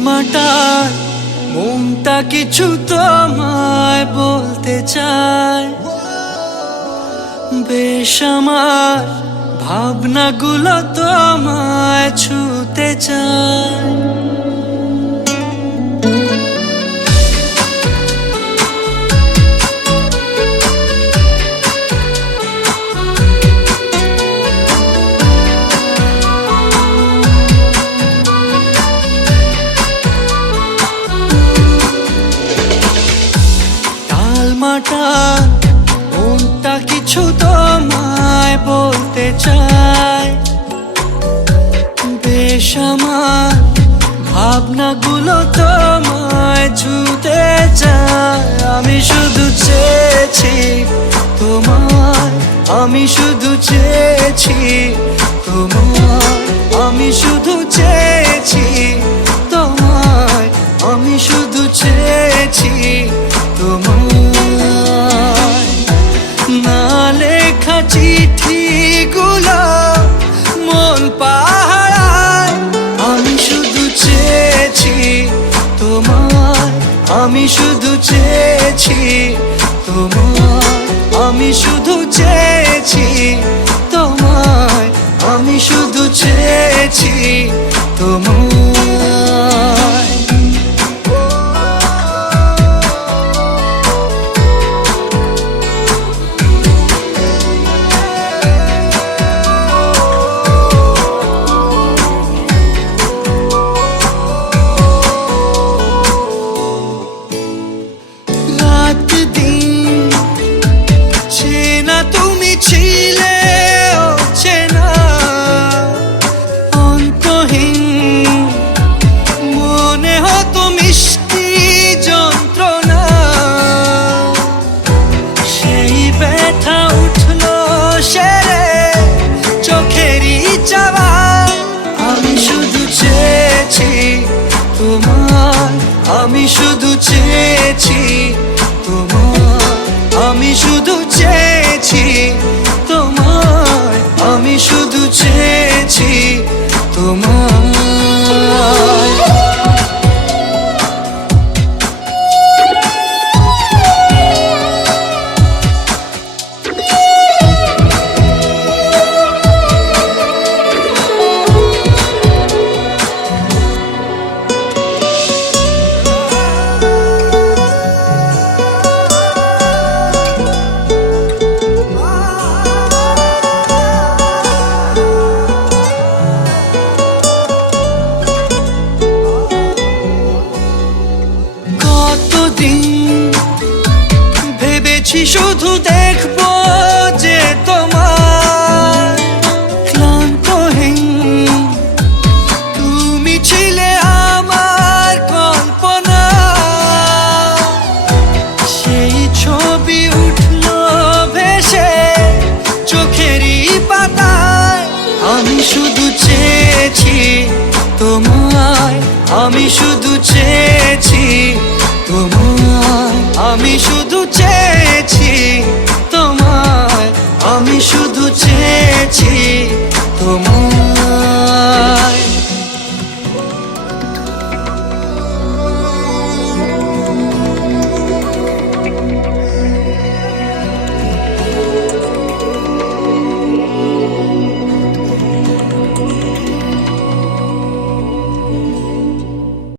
টালমাটাল মনটা কিছু তোমায় বলতে চায়, বেশ আমার ভাবনাগুলো তোমায় ছুতে চায়। টালমাটাল মনটা কিছু তোমায় বলতে চায়, বেশ আমার ভাবনাগুলো তোমায় ছুতে চায়। আমি শুধু চেয়েছি তোমায়, আমি শুধু চেয়েছি তোমায়, আমি শুধু চেয়েছি তোমায়, আমি শুধু চেয়েছি তোমায়। না লেখা চিঠিগুলো মন পাহারায়, আমি শুধু চেয়েছি তোমায়, আমি শুধু চেয়েছি তোমায়, আমি শুধু চেয়েছি তোমায়, আমি শুধু চেয়েছি তোমায়। তুমি ছিলে অচেনা অন্তহীন, মনে হতো মিষ্টি যন্ত্রণা, সেই ব্যথা উঠলো সেরে চোখেরই চাওয়ায়। আমি শুধু চেয়েছি তোমায়, আমি শুধু চেয়েছি তোমায়, আমি শুধু চেয়েছি তোমায়, আমি শুধু চেয়েছি তোমায়। ভেবেছি শুধু দেখবো যে তোমার ক্লান্তহীন, তুমি ছিলে আমার কল্পনা, সেই ছবি উঠলো ভেসে চোখেরই পাতায়। আমি শুধু চেয়েছি তোমায়, আমি শুধু চেয়েছি তোমায়, আমি শুধু